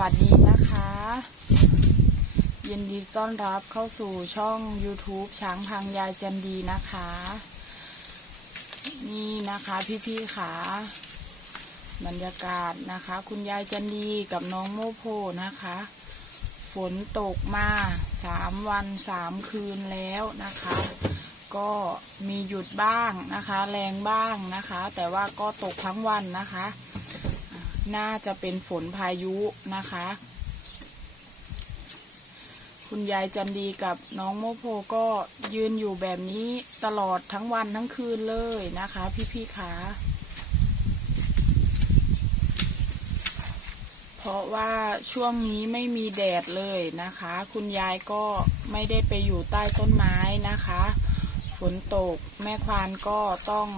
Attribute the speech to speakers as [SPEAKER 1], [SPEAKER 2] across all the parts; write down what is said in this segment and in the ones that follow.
[SPEAKER 1] วัสดีนะคะ ยินดีต้อนรับเข้าสู่ช่อง YouTube ช้างพังยายแจันดีนะคะ นี่นะคะพี่ๆขาบรรยากาศนะคะ คุณยายจันดีกับน้องโมโพนะคะ ฝนตกมาสามวันสามคืนแล้วนะคะ ก็มีหยุดบ้างนะคะ แรงบ้างนะคะ แต่ว่าก็ตกทั้งวันนะคะ น่าจะเป็นฝนพายุนะคะ คุณยายจันดีกับน้องโมโพก็ยืนอยู่แบบนี้ตลอดทั้งวันทั้งคืนเลยนะคะ พี่ๆขาเพราะว่าช่วงนี้ไม่มีแดดเลยนะคะ คุณยายก็ไม่ได้ไปอยู่ใต้ต้นไม้นะคะ ฝนตกแม่ควานก็ต้อง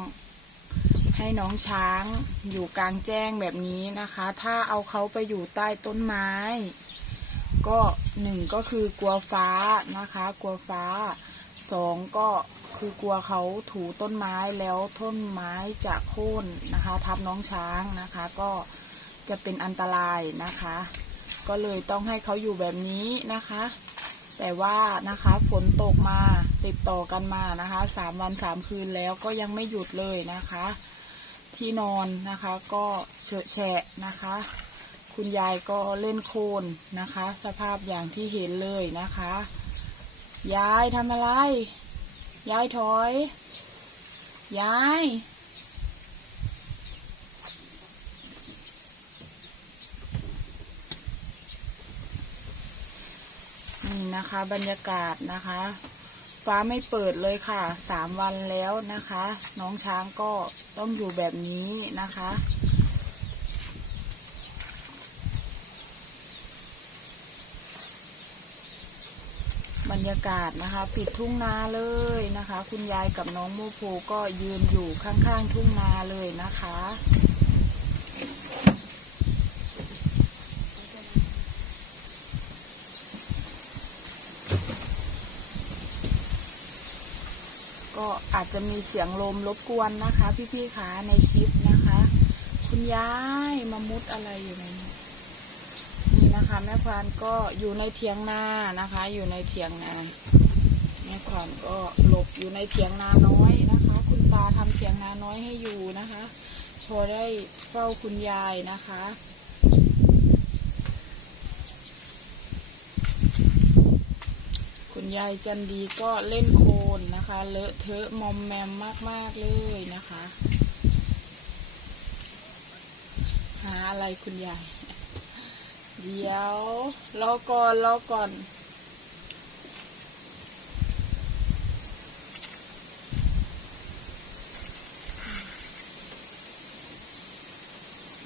[SPEAKER 1] ให้น้องช้างอยู่กลางแจ้งแบบนี้นะคะ ถ้าเอาเขาไปอยู่ใต้ต้นไม้ ก็หนึ่งก็คือกลัวฟ้านะคะ กลัวฟ้าสองก็คือกลัวเขาถูต้นไม้แล้วต้นไม้จะโค่นนะคะ ทับน้องช้างนะคะ ก็จะเป็นอันตรายนะคะ ก็เลยต้องให้เขาอยู่แบบนี้นะคะ แต่ว่านะคะฝนตกมาติดต่อกันมานะคะสามวันสามคืนแล้วก็ยังไม่หยุดเลยนะคะ ที่นอนนะคะ ก็เฉอะแฉะนะคะ คุณยายก็เล่นโคลนนะคะ สภาพอย่างที่เห็นเลยนะคะ ยายทำอะไร ยายถอย ยายนี่นะคะบรรยากาศนะคะ ฟ้าไม่เปิดเลยค่ะสามวันแล้วนะคะ น้องช้างก็ ต้องอยู่แบบนี้นะคะ บรรยากาศนะคะ ปิดทุ่งนาเลยนะคะ คุณยายกับน้องโมโพก็ยืนอยู่ข้างๆทุ่งนาเลยนะคะ ก็อาจจะมีเสียงลมรบกวนนะคะ พี่ๆคะในคลิปนะคะ คุณยายมามุดอะไรอยู่ในนี้นี่นะคะ แม่ควานก็อยู่ในเถียงนานะคะ อยู่ในเถียงนาแม่ควานก็หลบอยู่ในเถียงนาน้อยนะคะ คุณตาทำเถียงนาน้อยให้อยู่นะคะพอได้เฝ้าคุณยายนะคะ คุณยายจันดีก็เล่นโคลนนะคะ เลอะเทอะมอมแมมมาก ๆ เลยนะคะ หาอะไรคุณยาย เดี๋ยวรอก่อนรอก่อน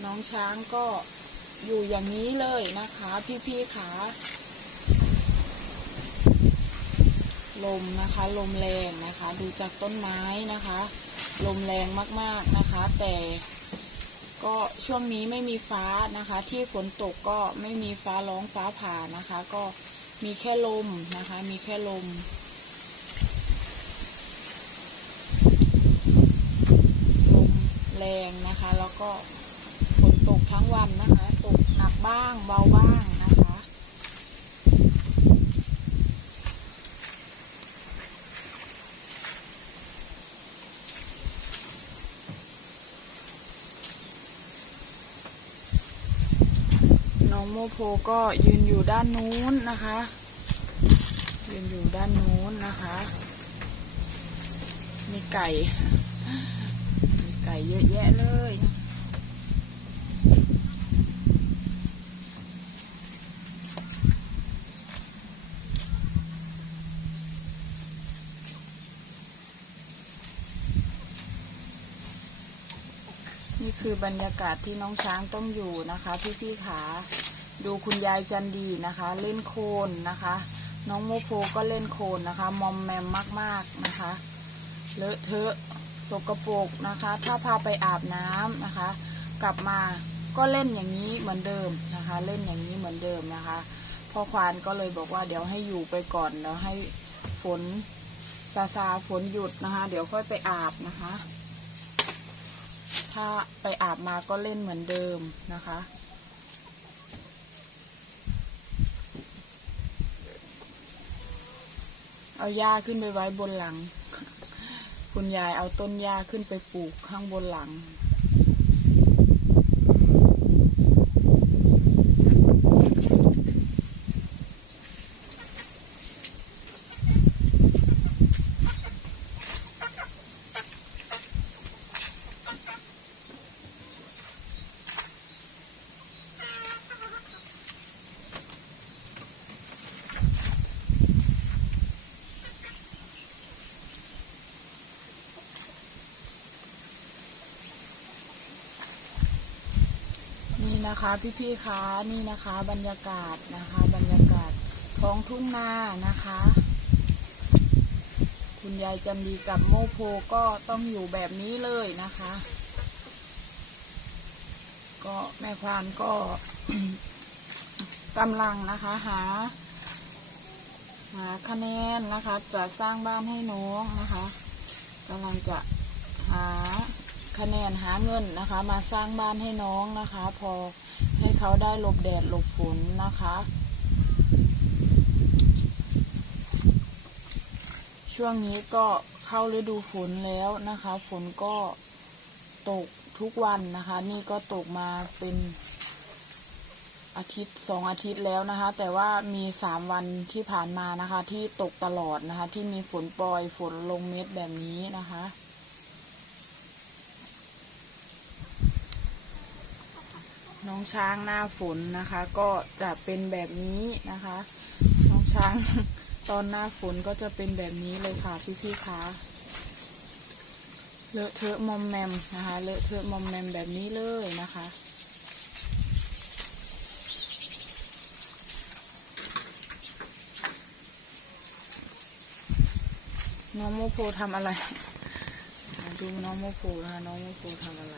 [SPEAKER 1] น้องช้างก็อยู่อย่างนี้เลยนะคะ พี่ๆขา ลมนะคะ ลมแรงนะคะ ดูจากต้นไม้นะคะ ลมแรงมากๆนะคะ แต่ก็ช่วงนี้ไม่มีฟ้านะคะ ที่ฝนตกก็ไม่มีฟ้าร้องฟ้าผ่านะคะ ก็มีแค่ลมนะคะ มีแค่ลมลมแรงนะคะ แล้วก็ฝนตกทั้งวันนะคะ ตกหนักบ้างเบาบ้างนะคะ น้อง โพก็ยืนอยู่ด้านนู้นนะคะ ยืนอยู่ด้านนู้นนะคะ มีไก่ มีไก่เยอะแยะเลยนี่คือบรรยากาศที่น้องช้างต้องอยู่นะคะ พี่ๆขา ดูคุณยายจันดีนะคะ เล่นโคนนะคะ น้องโมโพก็เล่นโคนนะคะ มอมแมมมากๆนะคะ เลอะเทอะสกปรกนะคะ ถ้าพาไปอาบน้ำนะคะ กลับมาก็เล่นอย่างนี้เหมือนเดิมนะคะ เล่นอย่างนี้เหมือนเดิมนะคะพ่อควานก็เลยบอกว่าเดี๋ยวให้อยู่ไปก่อนแล้วให้ฝนซาซาฝนหยุดนะคะ เดี๋ยวค่อยไปอาบนะคะ ถ้าไปอาบมาก็เล่นเหมือนเดิมนะคะ เอาหญ้าขึ้นไปไว้บนหลัง คุณยายเอาต้นหญ้าขึ้นไปปลูกข้างบนหลัง นะคะพี่ๆคะนี่นะคะ บรรยากาศนะคะ บรรยากาศท้องทุ่งนานะคะ คุณยายจันดีกับโมโพก็ต้องอยู่แบบนี้เลยนะคะ ก็แม่ควานก็กำลังนะคะหา หาคะแนนนะคะ จะสร้างบ้านให้น้องนะคะกำลังจะหา คะแนนหาเงินนะคะ มาสร้างบ้านให้น้องนะคะ พอให้เขาได้หลบแดดหลบฝนนะคะ ช่วงนี้ก็เข้าฤดูฝนแล้วนะคะ ฝนก็ตกทุกวันนะคะ นี่ก็ตกมาเป็นอาทิตย์สองอาทิตย์แล้วนะคะ แต่ว่ามีสามวันที่ผ่านมานะคะ ที่ตกตลอดนะคะ ที่มีฝนปล่อยฝนลงเม็ดแบบนี้นะคะ น้องช้างหน้าฝนนะคะ ก็จะเป็นแบบนี้นะคะ น้องช้างตอนหน้าฝนก็จะเป็นแบบนี้เลยค่ะพี่ๆคะเลอะเทอะมอมแมมนะคะ เลอะเทอะมอมแมมแบบนี้เลยนะคะ น้องโมโพทำอะไร ดูน้องโมโพนะคะน้องโมโพทำอะไร